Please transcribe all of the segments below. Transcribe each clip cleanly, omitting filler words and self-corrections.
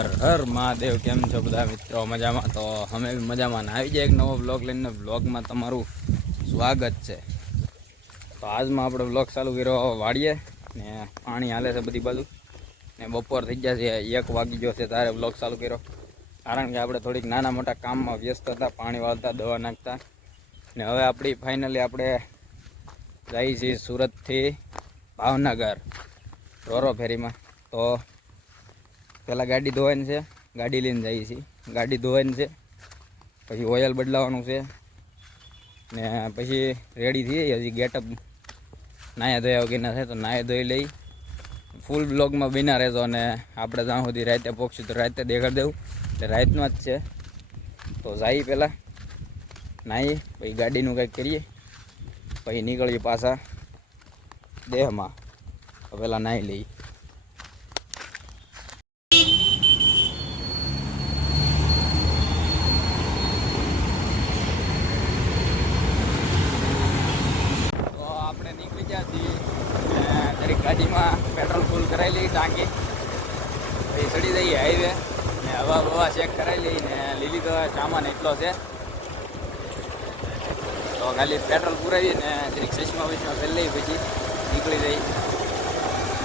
હર હર મહાદેવ, કેમ છો બધા મિત્રો? મજામાં? તો અમે બી મજામાં. આવી જાય એક નવો બ્લોગ લઈને. બ્લોગમાં તમારું સ્વાગત છે. તો આજમાં આપણે બ્લોગ ચાલુ કર્યો વાડીએ ને પાણી હાલે છે બધી બાજુ ને બપોર થઈ ગયા છે, 1 વાગી ગયો છે ત્યારે બ્લોગ ચાલુ કર્યો. કારણ કે આપણે થોડીક નાના મોટા કામમાં વ્યસ્ત હતા, પાણી વાળતા, દવા નાખતા. ને હવે આપણી ફાઇનલી આપણે જઈએ છીએ સુરતથી ભાવનગર રોરો ફેરીમાં. તો પહેલાં ગાડી ધોવાની છે, ગાડી લઈને જઈએ છીએ. ગાડી ધોવાની છે, પછી ઓઇલ બદલાવાનું છે ને પછી રેડી થઈએ. હજી ગેટઅપ નાયા ધોયા વગરના છે, તો નાયા ધોઈ લઈ. ફૂલ બ્લોગમાં બિના રહેજો અને આપણે જ્યાં સુધી રાતે પહોંચશું તો રાતે દેખાડી દેવું. એટલે રાતમાં જ છે. તો જઈએ પહેલાં નાહી, પછી ગાડીનું કંઈક કરીએ, પછી નીકળીએ પાછા દેહમાં. તો પહેલાં નાહી લઈએ. આપણે નીકળી ગયા છીએ, દરેક ગાડીમાં પેટ્રોલ ફૂલ કરાવી લઈ ટાંકી, પછી ચડી જઈએ હાઈવે ને હવા બવા ચેક કરાવી લઈ. ને લીલી તો સામાન એટલો છે, તો ખાલી પેટ્રોલ પુરાવીએ ને જરીક ચશ્મા વચમાં પહેરી લઈ, પછી નીકળી જઈએ.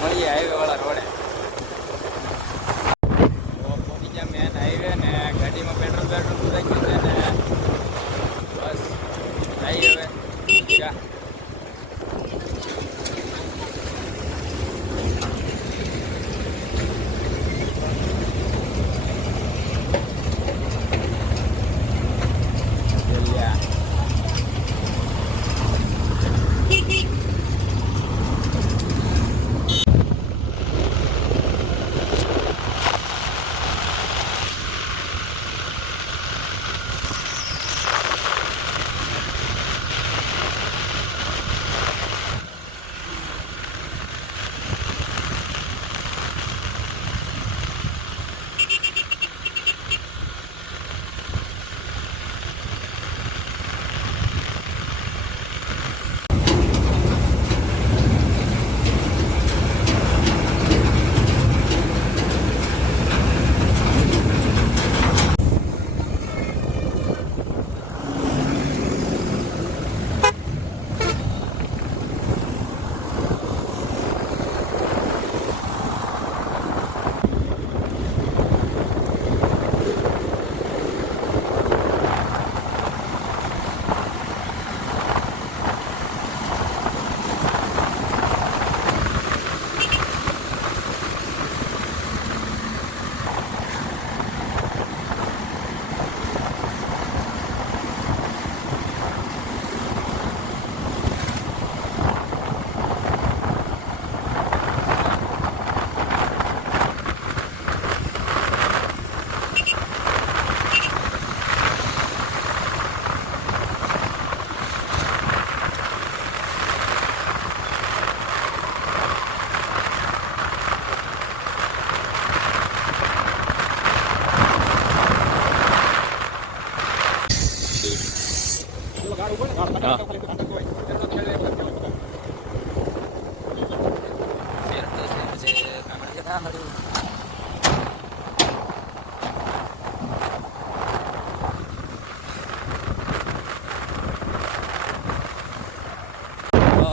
મળીએ હાઈવેવાળા રોડે. તો પહોંચી ગયા મેન હાઈવે ને ગાડીમાં પેટ્રોલ પુરાઈ ગયું છે ને બસ જઈએ હવે.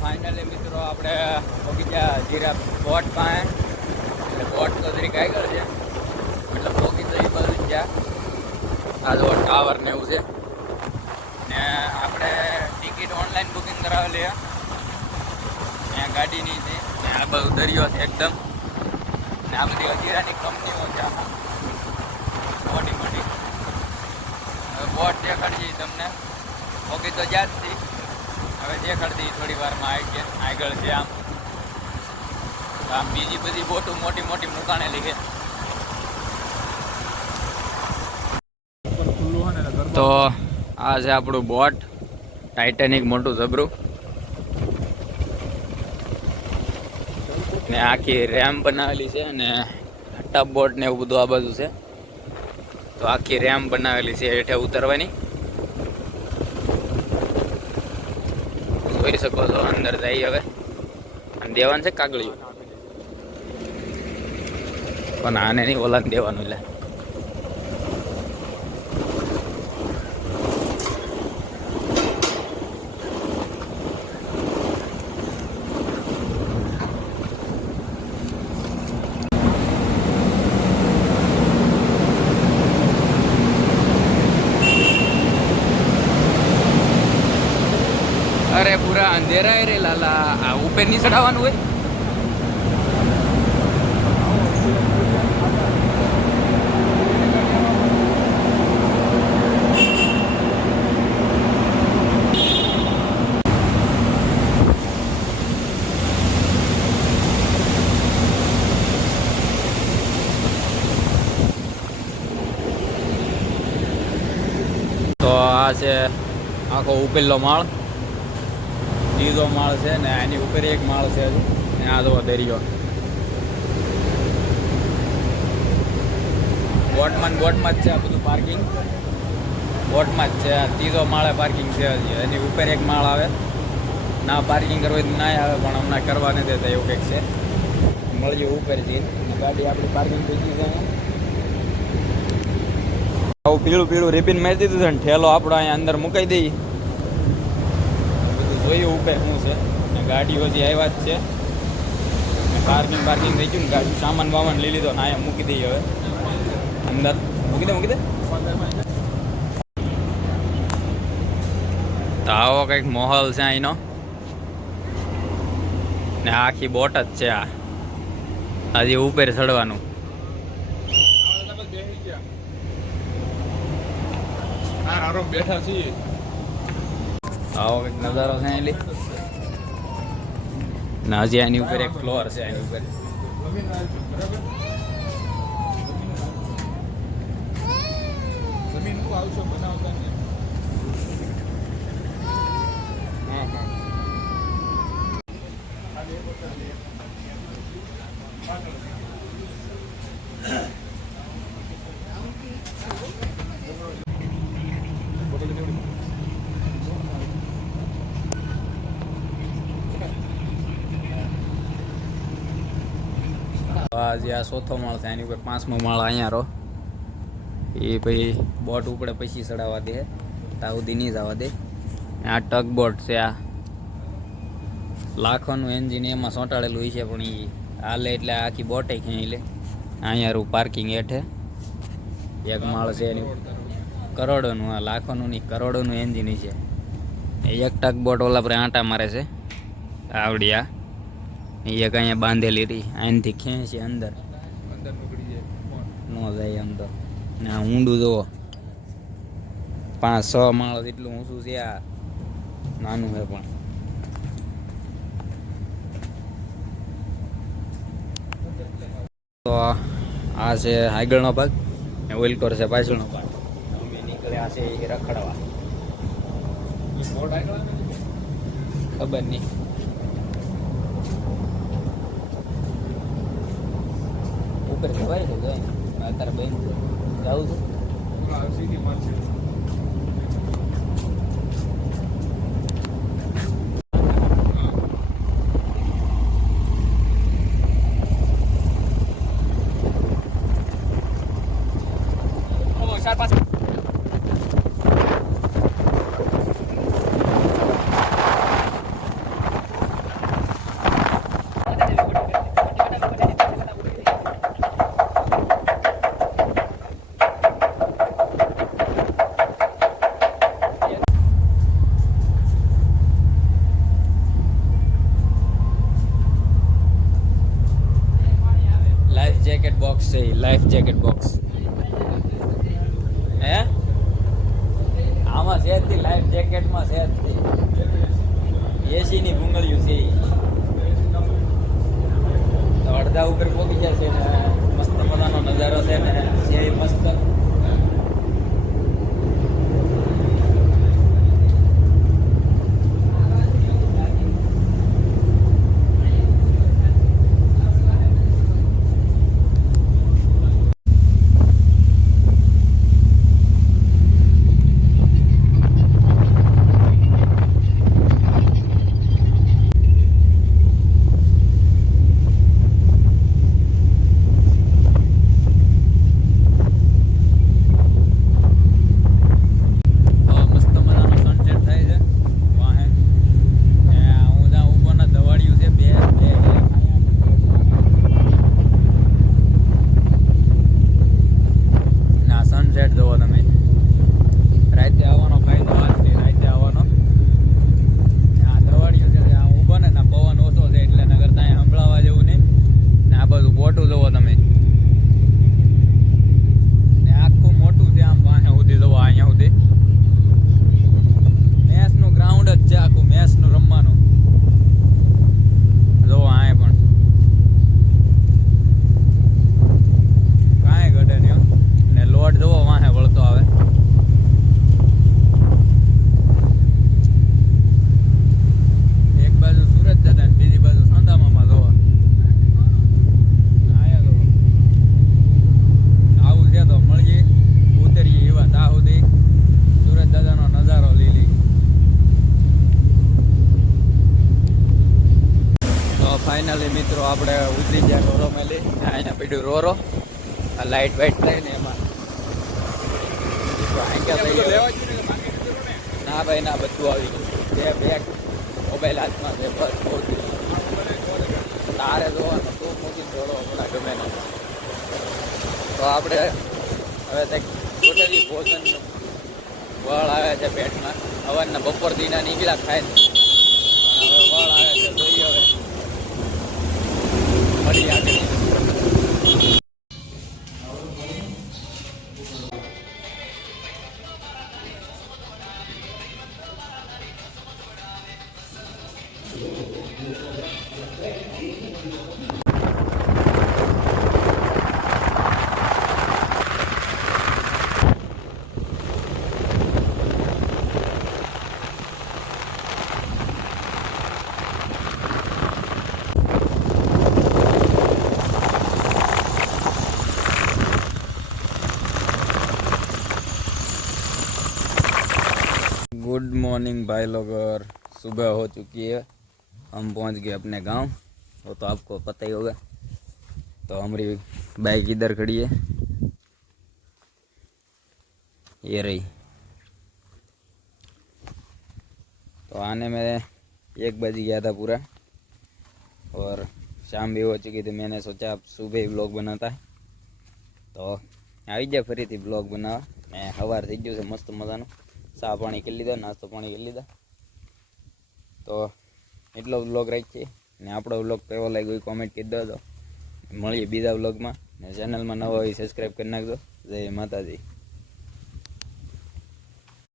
ફાઇનલી મિત્રો આપણે પહોંચી ગયા જીરા બોટ પાસે. એટલે બોટ તો જરીક આગળ છે, એટલે પહોંચી તો એ બધું જ ગયા. આ જો ટાવર ને એવું છે ને આપણે ટિકિટ ઓનલાઈન બુકિંગ કરાવેલી છે. ત્યાં ગાડીની છે ને આ બધું દરિયો છે એકદમ. ને આ બધી હજીરાની કંપનીઓ છે મોટી મોટી. હવે બોટ દેખાડજી તમને. પહોંચી તો જ્યાં જ હતી, હવે દેખાડતી થોડી વારમાં આગળ છે. આમ બીજી બધી બોટો મોટી મોટી મુકાણેલી છે. તો આ છે આપણું બોટ ટાઇટેનિક, મોટું જબરું ને આખી રેમ બનાવેલી છે ને ટબ બોટ ને એવું બધું આ બાજુ છે. તો આખી રેમ બનાવેલી છે હેઠે ઉતરવાની. જોઈ શકો છો. અંદર જઈ હવે અને દેવાન છે કાગળિયું. પણ આને નહીં ઓલાને દેવાનું એટલે અરે પૂરા અંધેરા રે લાલા આ ઉપર ની ચડાવવાનું હોય તો આ છે આખો ઉપરનો માળ ત્રીજો માળ છે ને એની ઉપર એક માળ છે હજી ને આ જો દરિયો બોટમાં જ છે આ બધું પાર્કિંગ બોટમાં જ છે આ ત્રીજો માળે પાર્કિંગ છે હજી એની ઉપર એક માળ આવે ના પાર્કિંગ કરવું હોય ના આવે પણ હમણાં કરવા નથી દેતા એવું કંઈક છે મળીએ ઉપર જઈને ગાડી આપણી પાર્કિંગ થઈ ગઈ છે આવું પીળું પીળું રિબિન મારી દીધું છે ને ઠેલો આપણો અહીંયા અંદર મુકાઈ દઈએ જોયું ઉપર શું છે ને ગાડીઓ હજી આવ્યા જ છે પાર્કિંગ થઈ ગયું ને ગાડી સામાન વામાન લઈ લીધો ને અહીંયા મૂકી દઈએ હવે અંદર મૂકી દે તો આવો કંઈક માહોલ છે અહીંનો ને આખી બોટ જ છે આ હજી ઉપર ચડવાનું બેઠા છીએ આવો કંઈક નજારો છે એટલે ને હજી એની ઉપર એક ફ્લોર છે એની ઉપર જે આ ચોથો માળ છે એની ઉપર પાંચમો માળ અહીંયા રહો એ પછી બોટ ઉપડે પછી ચડાવવા દે ત્યાં સુધી નહીં જવા દે આ ટગ બોટ છે આ લાખોનું એન્જિન એમાં સોંટાડેલું હોય છે પણ એ હાલે એટલે આખી બોટે ખેંચી લે અહીંયા રૂ પાર્કિંગ હેઠે એક માળ છે એની કરોડોનું આ લાખોનું નહીં કરોડોનું એન્જિન છે એક ટગ બોટ ઓલા પર આંટા મારે છે આવડી આ એક અહીંયા બાંધેલી રહી અહીંથી ખેંચી અંદર ન જાય અંદર ને આ ઊંડું જુઓ 5-6 માળ જેટલું ઊંચું છે આ નાનું છે પણ તો આ છે આગળનો ભાગ ને ઓઇલકોર છે પાછળનો ભાગ અમે નીકળ્યા છે એ રખડવા ખબર નહીં ઉપર જવાય તો જાય અત્યારે બેન જાઉં છું જેકેટ બોક્સ છે લાઈફ જેકેટ બોક્સ હે આમાં સેજ થી લાઈફ જેકેટમાં સેજ થી એસી ની ભૂંગળ્યું છે તો અડધા ઉપર પહોંચી ગયા છે ને મસ્ત મજાનો નજારો છે ને છે મસ્ત મિત્રો આપણે ઉતરી ગયા રોરો મેલી. અહીંયા પીડ્યું રોરો, આ લાઇટ વાઇટ થાય ને એમાં ના ભાઈ ના, બધું આવી ગયું. બે બેગ મોબાઈલ હાથમાં છે, બસ બહુ તારે જોવાનું તું મૂકીને જોડો હમણાં ગમે ને. તો આપણે હવે કંઈક ગોઠવી ભોજન વળ આવે છે પેટમાં. હવારના બપોર દીના નીકળ્યા ખાય ને, હવે વળ આવે છે, જોઈએ હવે મળી આગળ. गुड मॉर्निंग भाई लोग, और सुबह हो चुकी है. हम पहुंच गए अपने गांव. वो तो आपको पता ही होगा. तो हमारी बाइक इधर खड़ी है, ये रही. तो आने में 1 बज गया था पूरा, और शाम भी हो चुकी थी. मैंने सोचा अब सुबह ही ब्लॉग बनाता है. तो આવી જાય ફરીથી બ્લોગ બનાવવા. ને સવાર થઈ ગયું છે મસ્ત મજાનું. ચા પાણી કરી લીધા, નાસ્તો પાણી કરી લીધા. તો એટલો વ્લોગ રાખીએ. ને આપણો વ્લોગ કેવો લાગ્યો એ કોમેન્ટ કરી દો. મળીએ બીજા વ્લોગમાં. ને ચેનલમાં નવા હોય સબસ્ક્રાઈબ કરી નાખજો. જય માતાજી.